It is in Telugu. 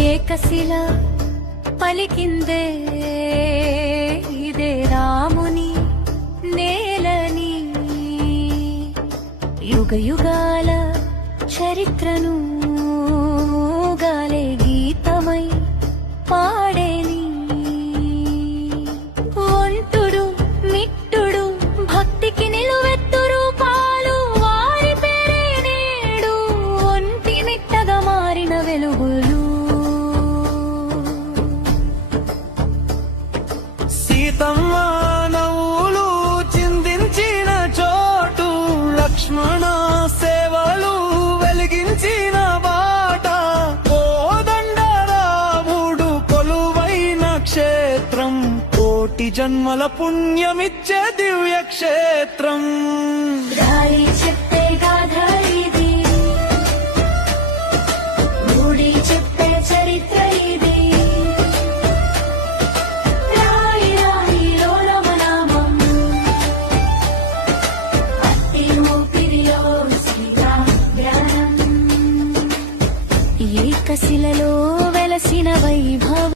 ఏకశిల పలికిందే ఇదే రాముని నేలని యుగ యుగాల చరిత్రను గాలే గీతమై పాడేని ఒంటుడు మిట్టుడు భక్తికి నిలువెత్తు రూపాలు వారి పేరే నేడు ఒంటి మిట్టగా మారిన వెలుగులు సీతమ్మ నవ్వులు చిందించిన చోటు లక్ష్మణ సేవలు వెలిగించిన బాట కోదండ రాముడు కొలువైన క్షేత్రం కోటి జన్మల పుణ్యమిచ్చే దివ్య క్షేత్రం గాలి చెప్పే గాథ ఇది గుడి చెప్పే చరిత్ర ఇది రాయి రాయిలో రమనామం అట్టి ఊపిరిలో శ్రీరామ జ్ఞానం ఏకశిలలో వెలసిన వైభవం